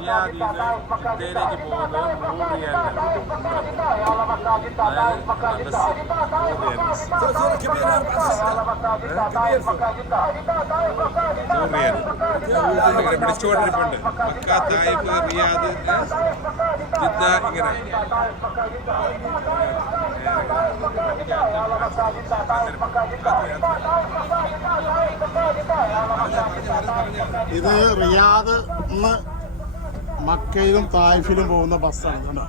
റിയാദിൽ നിന്ന് ജിദ്ദയിലേക്ക് പോകുന്നത് നൂറ് റിയാലാണ് ഇങ്ങനെ പിടിച്ചുകൊണ്ടിരിപ്പുണ്ട് മക്ക തായിഫ് റിയാദ് ജിദ്ദ ഇങ്ങനെ ഇത് റിയാദ് മക്കയിലും തായ്ഫിലും പോകുന്ന ബസ്സാണ് കണ്ടോ?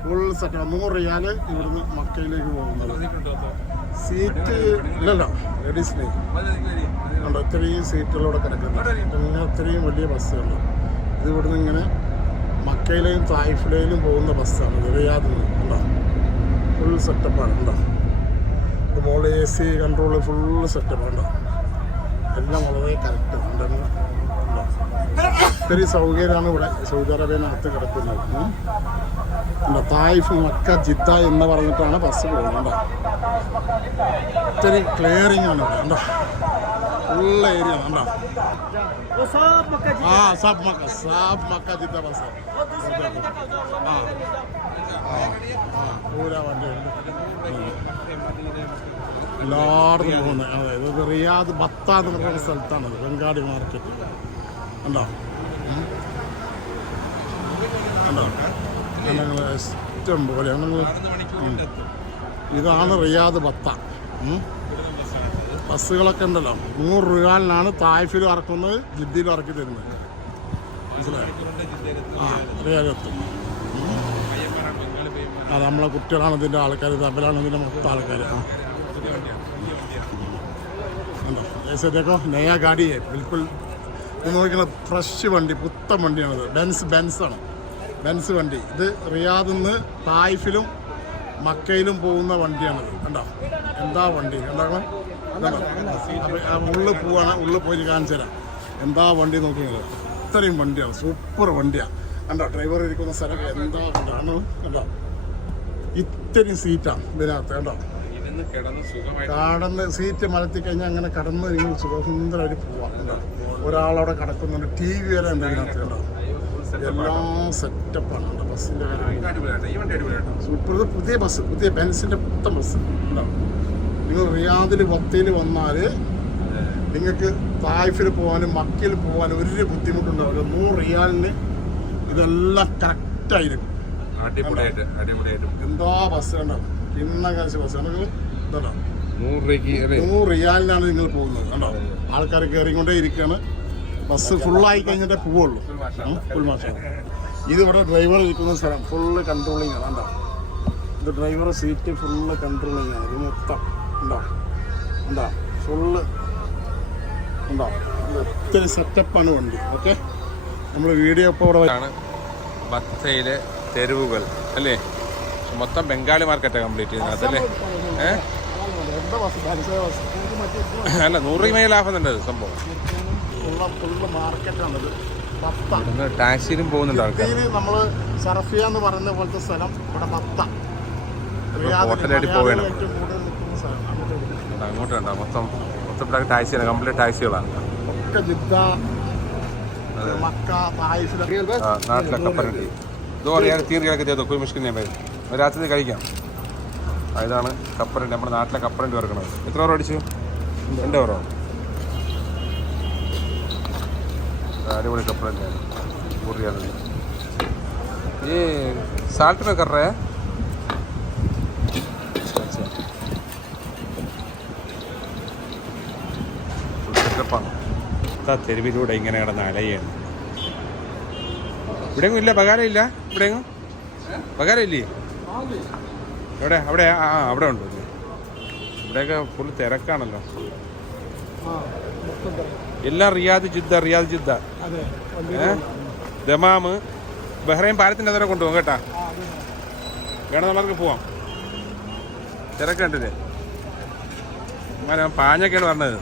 ഫുൾ സെറ്റ് നൂറ് റിയാൽ ഇവിടുന്ന് മക്കയിലേക്ക് പോകുന്നത്. സീറ്റ് ഇല്ലല്ലോ ലേഡീസിനെ കണ്ടോ? ഇത്രയും സീറ്റുകളോടെ കിടക്കുന്നത് പിന്നെ ഇത്രയും വലിയ ബസ്സുകൾ ഇത് ഇവിടുന്ന് ഇങ്ങനെ മക്കയിലെയും തായ്ഫിലെയും പോകുന്ന ബസ്സാണ്. റിയാദിൽ നിന്ന് ഉണ്ടോ ഫുൾ സെറ്റപ്പാണ് ഉണ്ടോ മോൾ എ സി കൺട്രോൾ ഫുൾ സെറ്റപ്പാണ് ഉണ്ടോ എല്ലാം വളരെ കറക്റ്റ് ഉണ്ടെന്ന് ഉണ്ടോ ഒത്തിരി സൗകര്യമാണ് ഇവിടെ. സൗദി അറേബ്യനകത്ത് കിടക്കുന്നത്. എന്താ തായ്ഫ് മക്ക ജിദ്ദ എന്ന് പറഞ്ഞിട്ടാണ് ബസ് പോകുന്നത്. ഒത്തിരി ക്ലിയറിംഗ് ആണ് ഇവിടെ. എന്താ ഉള്ള ഏരിയ കണ്ടോ ആ സാബ് മക്ക സാബ് മക്ക ജിദ്ദ ബസ് ആ പോകുന്നത്. അതായത് റിയാദ് ബത്ത എന്ന് പറയുന്ന സ്ഥലത്താണത് ബംഗാളി മാർക്കറ്റ് ഉണ്ടോ ഇഷ്ടം പോലെ ഞങ്ങൾ ഇതാണ് റിയാദ് ബത്ത ഉം. ബസ്സുകളൊക്കെ ഉണ്ടല്ലോ നൂറ് റിയാലിനാണ് തായ്ഫിൽ ഇറക്കുന്നത് ജിദ്ദയിൽ ഇറക്കി തരുന്നത് മനസ്സിലായോ ആ റിയാദെത്തും ആ നമ്മളെ കുട്ടികളാണ് ഇതിൻ്റെ ആൾക്കാർ തമ്മിലാണ് ഇതിൻ്റെ മൊത്തം ആൾക്കാർ ആ ഉണ്ടോ ऐसे देखो नया गाड़ी है बिल्कुल നോക്കുന്ന ഫ്രഷ് വണ്ടി പുത്തൻ വണ്ടിയാണിത് ബെൻസ് ബെൻസ് ആണ്. ബെൻസ് വണ്ടി. ഇത് റിയാദിൽ നിന്ന് തായിഫിലും മക്കയിലും പോകുന്ന വണ്ടിയാണിത്. കണ്ടോ? എന്താ വണ്ടി? കണ്ടോ? ഉള്ളിൽ പോവാണ്. ഉള്ളിൽ പോയി കാണിച്ചു തരാം. എന്താ വണ്ടി നോക്കുന്നത് ഇത്രയും വണ്ടിയാണ്. സൂപ്പർ വണ്ടിയാണ് കണ്ടോ? ഡ്രൈവർ ഇരിക്കുന്ന സ്ഥലം എന്താ വണ്ടിയാണ് കണ്ടോ? ഇത്രയും സീറ്റാണ് ഇതിനകത്ത്. കണ്ടോ? കിടന്ന് സീറ്റ് മലത്തി കഴിഞ്ഞാൽ അങ്ങനെ കടന്ന് നിങ്ങൾ സുഖസുന്ദരമായിട്ട് പോവാം. കേട്ടോ ഒരാളവിടെ കിടക്കുന്നുണ്ട്. ടി വി വരെ ഉണ്ട് എല്ലാം സെറ്റപ്പാണ് നമ്മുടെ ബസ്സിന്റെ ഇപ്പോഴത്തെ പുതിയ ബസ് പുതിയ ബെൻസിന്റെ പുത്തൻ ബസ് ഉണ്ടാവും. നിങ്ങൾ റിയാദിൽ വത്തയിൽ വന്നാൽ നിങ്ങൾക്ക് തായ്ഫിൽ പോകാനും മക്കയിൽ പോകാനും ഒരു ബുദ്ധിമുട്ടുണ്ടാവില്ല. നൂറ് റിയാലിന് ഇതെല്ലാം കറക്റ്റായിരിക്കും എന്താ ബസ് കണ്ടോ? കിണ്ണ കാശ് ബസ്. നിങ്ങൾ ഇതല്ലോ നൂറ് രൂപയ്ക്ക് അല്ലേ? നൂറ് റിയാലിനാണ് നിങ്ങൾ പോകുന്നത് കണ്ടോ? ആൾക്കാർ കയറിക്കൊണ്ടേ ഇരിക്കുകയാണ് ബസ് ഫുള്ളായി കഴിഞ്ഞിട്ടേ പോവുള്ളൂ. ഫുൾ മാസം ഇത് ഇവിടെ ഡ്രൈവർ ഇരിക്കുന്ന സ്ഥലം ഫുള്ള് കൺട്രോളിങ് ആണ് കണ്ടോ? ഇത് ഡ്രൈവർ സീറ്റ് ഫുള്ള് കൺട്രോളിങ് ആണ് ഇത് മൊത്തം ഉണ്ടോ ഉണ്ടോ ഫുള്ള് ഉണ്ടോ ഒത്തിരി സെറ്റപ്പാണ് വണ്ടി ഓക്കെ നമ്മൾ വീഡിയോ ഇപ്പോൾ ഇവിടെ ആണ് ബത്തയിലെ തെരുവുകൾ അല്ലേ? മൊത്തം ബംഗാളി മാർക്കറ്റാണ് കംപ്ലീറ്റ് ചെയ്യുന്നത് അതല്ലേ ഏഹ് അല്ല നൂറ് രൂപ ലാഭം തന്നെ സംഭവം. ടാക്സിയിലും പോകുന്നുണ്ട് ആൾക്കാർ നമ്മൾ സറഫിയ എന്ന് പറയുന്ന പോലത്തെ സ്ഥലം ഇവിടെ പത്ത. ഹോട്ടലായിട്ട് പോവേണം. അങ്ങോട്ട് മൊത്തം മൊത്തം ടാക്സിയാണ് കംപ്ലീറ്റ് ടാക്സികളാണ്. ഒക്കെ പറഞ്ഞിട്ട്. മക്ക അറിയാതെ തീർച്ചയായിട്ടും ചെയ്തോ രാത്രി കഴിക്കാം. ഇതാണ് കപ്പറിന്റെ നമ്മുടെ നാട്ടിലെ കപ്പറിന്റെ വർക്കണത് എത്ര ഓറോ അടിച്ചു രണ്ട് ഓറോ അടിപൊളി കപ്പലണ്ടിയാണ് പൂറിയാണത് ഈ സാൾട്ടിനെ വെക്കറേ തെരുവിലൂടെ ഇങ്ങനെ കിടന്ന് അലയാണ്. ഇവിടെയെങ്കിലും ഇല്ല? പകാരം ഇല്ല? ഇവിടെയെങ്കിലും പകാരം ഇല്ലേ? എവിടെ? അവിടെ ആ അവിടെ ഉണ്ട്? ഇവിടെയൊക്കെ ഫുൾ തിരക്കാണല്ലോ. എല്ലാം Riyadh Jeddah Riyadh Jeddah. Dammam Bahrain പാലത്തിന്റെ അതിനെ കൊണ്ടുപോകും കേട്ടാ? വേണം നമ്മൾക്ക് പോവാം? തിരക്കുണ്ടല്ലേ? പാഞ്ഞൊക്കെയാണ് പറഞ്ഞത്.